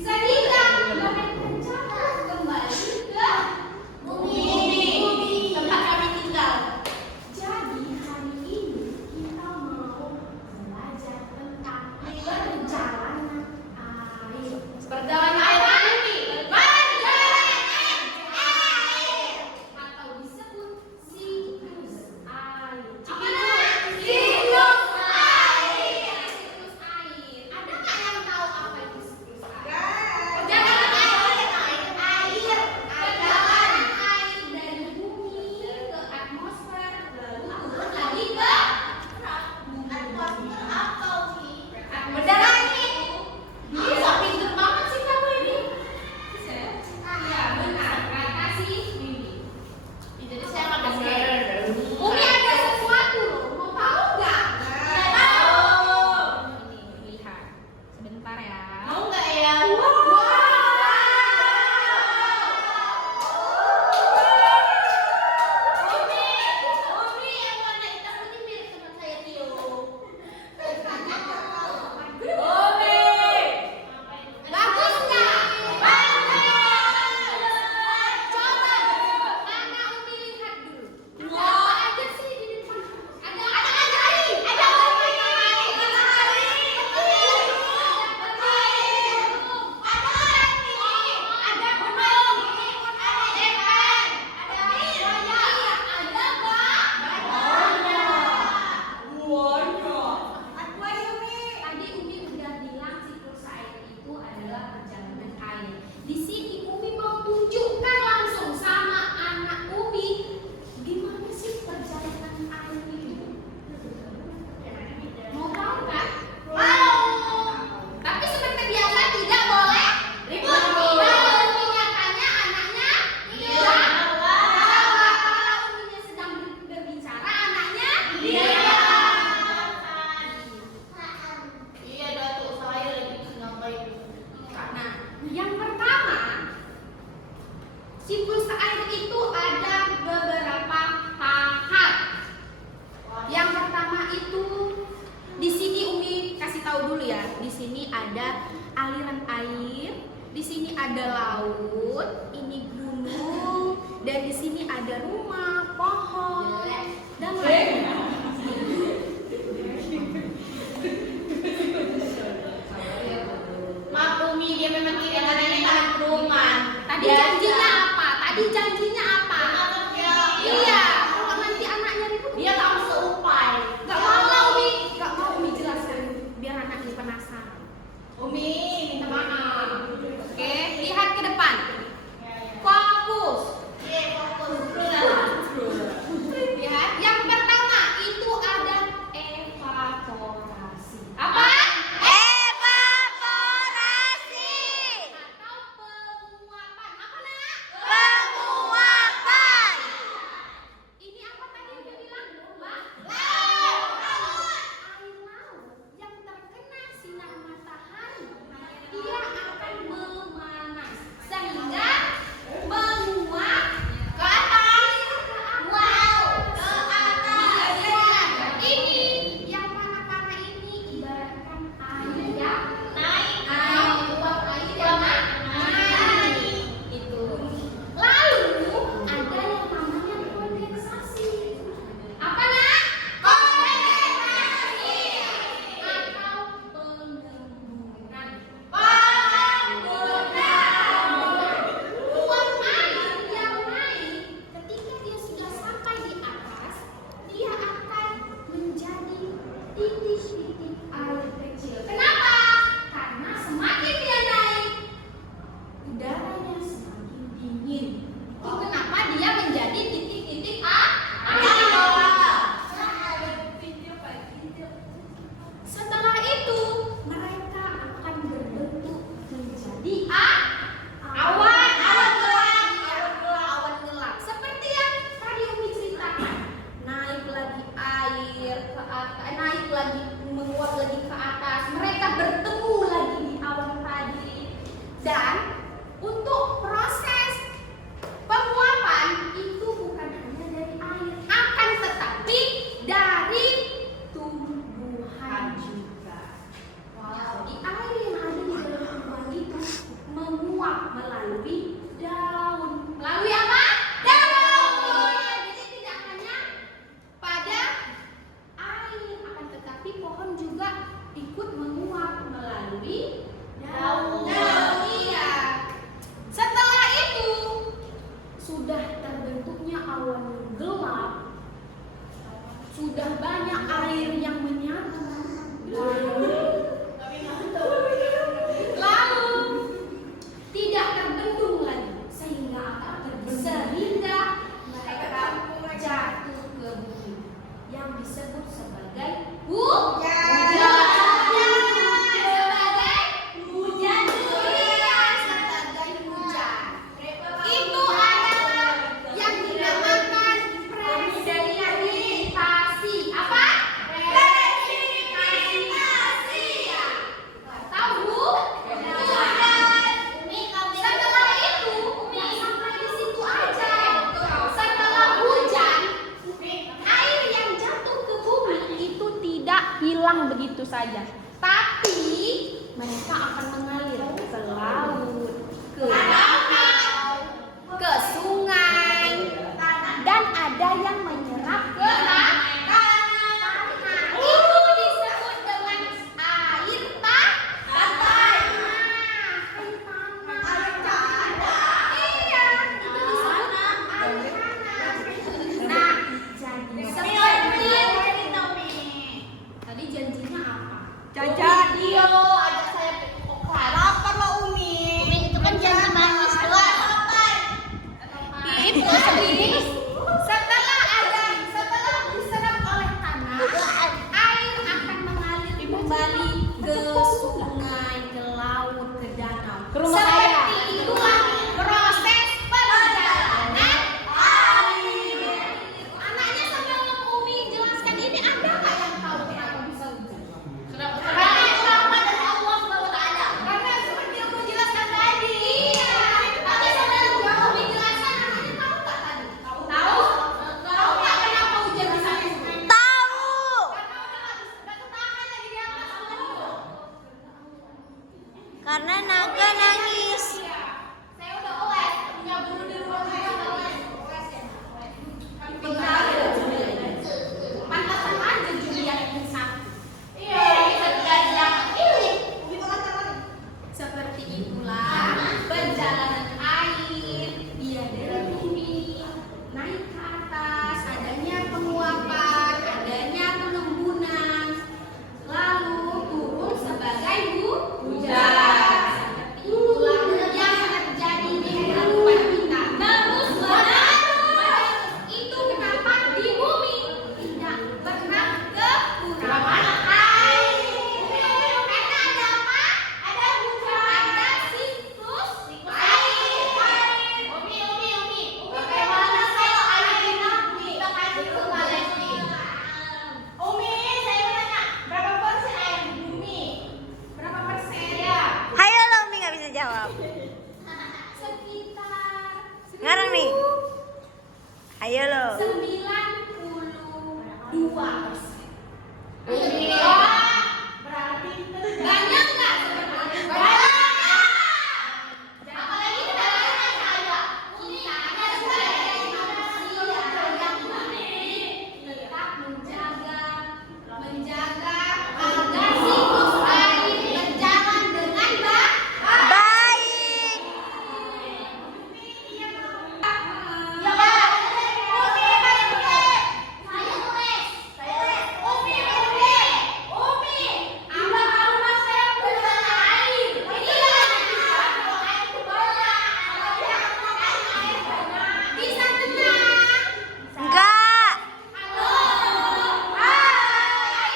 Sehingga mereka jatuh kembali ke bumi. sini ada aliran air, di sini ada laut, ini gunung, dan di sini ada rumah, pohon, dan lain-lain. Maaf Umi, dia memang kirim katanya tahan rumah. Tadi janjinya apa? Tadi janjinya apa? Iya, kalau nanti anaknya ribut, Dia tak mau seupai. nggak mau Umi jelaskan biar anaknya penasaran. Umi, minta maaf. Oke, lihat ke depan. Fokus. Lihat, yang pertama itu ada evaporasi. Apa? Evaporasi. Atau penguapan. Apa nak? Penguapan. Ini apa tadi yang dia bilang? Mbak? Laut. Air laut yang terkena sinar matahari, dia akan memanas sehingga menguap Ke atas. wow Ke atas. Ini yang panah-panah ini ibaratkan air yang Naik. uap air yang naik itu. Lalu ada yang namanya kondensasi. Apa nak? Kondensasi. Atau pengembungan. Uap air yang naik ketika dia sudah sampai di atas, dia akan menjadi titik-titik air kecil. Kenapa? Karena semakin dia naik, udaranya semakin dingin. Itu kenapa dia menjadi titik-titik air. Setelah itu, mereka akan berbentuk menjadi awan gelap. Seperti yang tadi Umi ceritakan. Naik lagi air ke atas, naik lagi, menguap lagi ke atas. Mereka bertemu lagi di awan tadi. Dan untuk proses penguapan itu bukan hanya dari air, akan tetapi dari tumbuhan juga. Di air yang ada di dalam tumbuhan itu menguap melalui daun. Melalui apa? Daun. Jadi tidak hanya pada air, akan tetapi pohon juga ikut menguap melalui daun. Iya. Setelah itu sudah terbentuknya awan gelap, sudah banyak air yang menyatu. Lalu tidak terbendung lagi sehingga akan sehingga mereka jatuh ke bumi yang disebut sebagai hujan. Sebagai hujan. Itu adalah yang dinamakan presipitasi. Apa? Presipitasi. Tahu? Setelah itu, nggak sampai di situ aja. Setelah hujan, air yang jatuh ke bumi itu tidak hilang begitu saja, tapi mereka akan mengalir ke laut, ke danau, ke sungai, dan ada yang menyerap ke tanah. Itu disebut dengan air pantai. Iya, itu disebut air tanah. Nah, jadi seperti tadi janjinya apa? Jadi ajak saya koklar. Lapar lo Umi. Itu kan janji manis doang. Setelah diserap oleh tanah, air akan mengalir kembali ke sungai, ke laut, ke danau. Ke rumah saya. Seperti itulah proses perjalanan air. Anaknya sambil Umi jelaskan ini, ada nggak yang tahu kenapa bisa hujan? Kenapa dari Allah SWT? Karena seperti yang Umi jelaskan tadi. Iya. Tapi sambil Umi jelaskan, anaknya tahu nggak tadi? Ayo lo. 92%. Umi. Berarti Banyak nggak sebenarnya? Apalagi kendalanya saya. Umi ada Tetap menjaga agar siklus air berjalan dengan baik. baik. Bisa dengar? Enggak. Halo. Hai.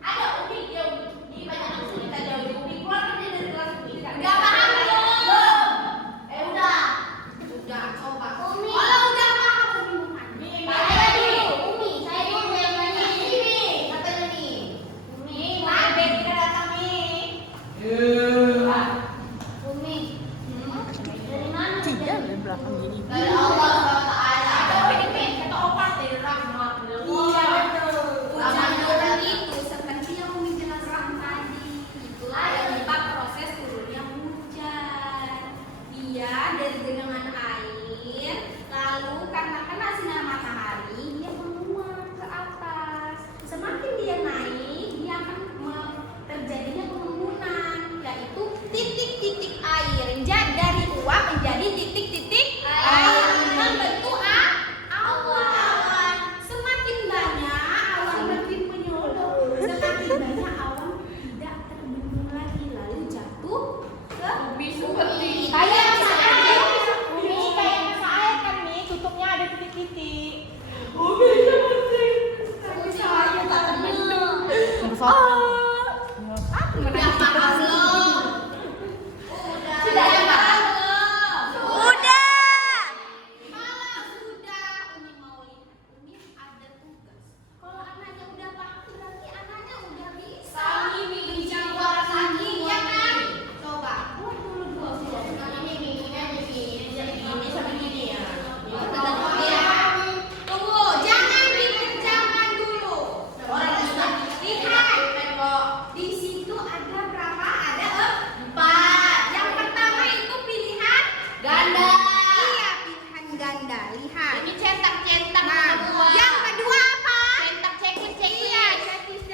ada Umi dia di banyak kesulitan dari Umi keluar dari kelas Umi. Udah paham belum? Udah. Udah, coba. Umi. Kalau udah paham Umi. Saya dulu. Umi, saya dulu yang nanya. Ini katanya nih. Umi, mau kita datang nih. Umi. Dari mana? Tidak di belakang gini. Dari Allah Taala. Kata opat dari rahmat. Iya betul. Hujan turun itu seperti yang Umi jelaskan tadi. Itulah yang menyebab proses turunnya hujan. Dia dari genangan air, lalu karena kena sinar matahari, dia menguap ke atas. Semakin dia naik, dia akan terjadinya pengembunan, yaitu titik-titik air. Jadi dari uap menjadi titik-titik air membentuk awan. Semakin banyak awan makin menyolok, semakin banyak awan tidak terbendung lagi lalu jatuh ke bumi seperti kayak Umi kayak masak air kan nih, tutupnya ada titik-titik. saya tak terbendung. Udah paham belum? Sudah ada paham belum? Udah. Kalau sudah Umi mau lihat, Umi ada tugas. Kalau anaknya udah paham berarti anaknya udah bisa. Bincang suara lagi ya kan? Coba buat dulu dua suara. Tunggu, jangan dikerjakan dulu. Lihat, di situ ada berapa? Ada 4. Yang pertama itu pilihan Ganda. Iya, pilihan ganda. Lihat. Ini cetak-cetak Nah, kedua. yang kedua apa? Cetak checklist. Iya, checklist.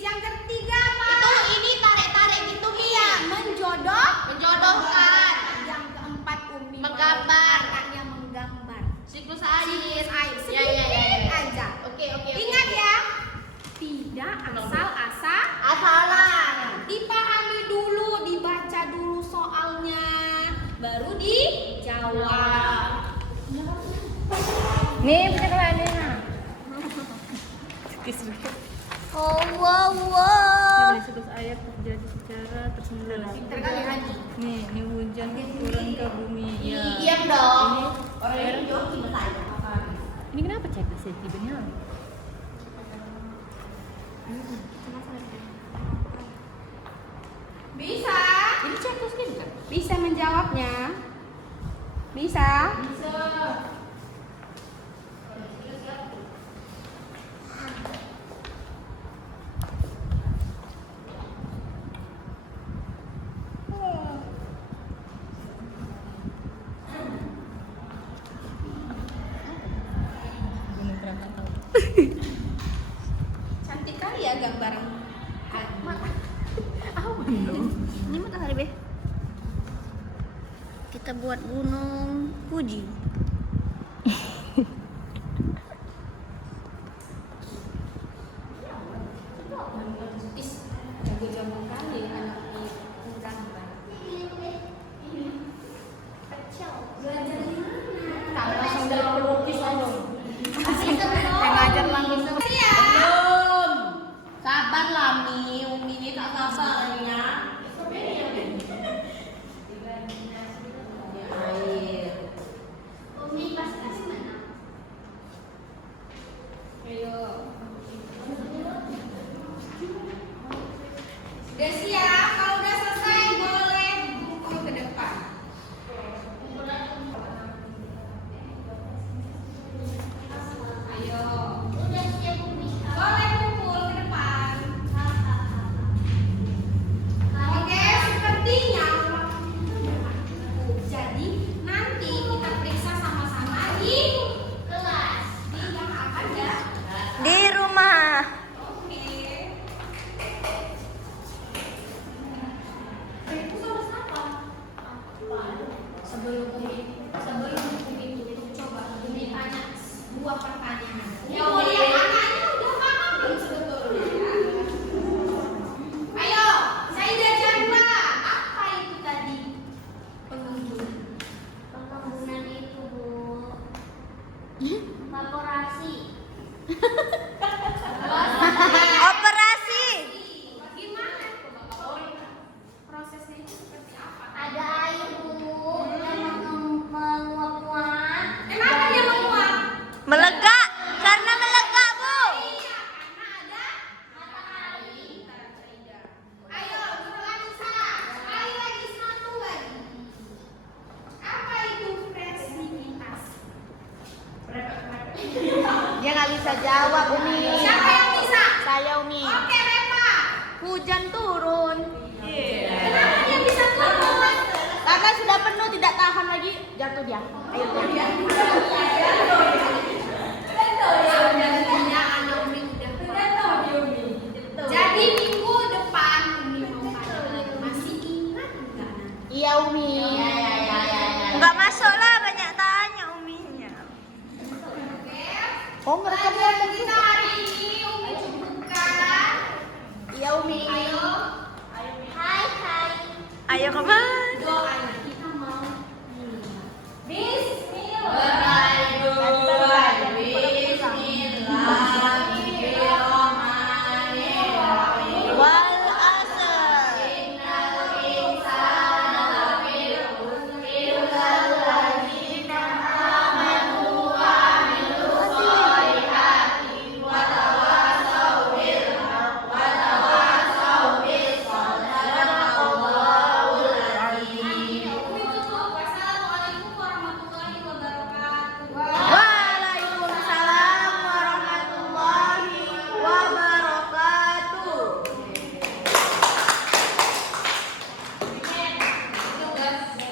Yang ketiga apa? Itu ini tarik-tarik gitu Iya, menjodohkan. Yang keempat Umi mau Menggambar. anaknya menggambar. Siklus air. Air Ya, ya, ya, sedikit ya. aja. Oke. Ingat ya, tidak asal-asal. Asalan. Dipahami dulu, dibaca dulu soalnya, baru dijawab. Nih punya kalian nih. Sedikit-sedikit. Wow. Siklus air terjadi secara terus-menerus. Pinter kali Hani. Nih, ini hujan turun ke bumi. Ya. Diam dong. Ini Orang yang jawab gimana saya? Ini kenapa checklist tiba-tiba? Bisa? Ini checklist kan? Bisa menjawabnya? Bisa? Gunung Krakatau. Cantik kali ya gambar. Awan dong. Ini matahari be. Kita buat gunung Fuji. Jago-jago kali anak ini gambar. Belajar di mana? Kalau langsung dari pelukis langsung. Yang ngajar langsung. Ya. Belum. Sabar lah Mi, Umi ini tak sabar ya. Air. bisa jawab Umi. Siapa yang bisa? Saya Umi. Oke, Reva. Hujan turun. Kenapa dia bisa turun? Karena sudah penuh tidak tahan lagi jatuh dia. Airnya. Jadi minggu depan Umi mau tanya lagi. Masih ingat enggak? Iya Umi. Enggak masuk lah, banyak tanya Uminya. Oh ngerekam ngomong Kita hari ini Umi cukupkan. Iya Umi. Ayo. Hai. Ayo kemana? Doanya kita mau Wal asr. Wassalamualaikum warahmatullahi wabarakatuh. Waalaikumsalam warahmatullahi wabarakatuh.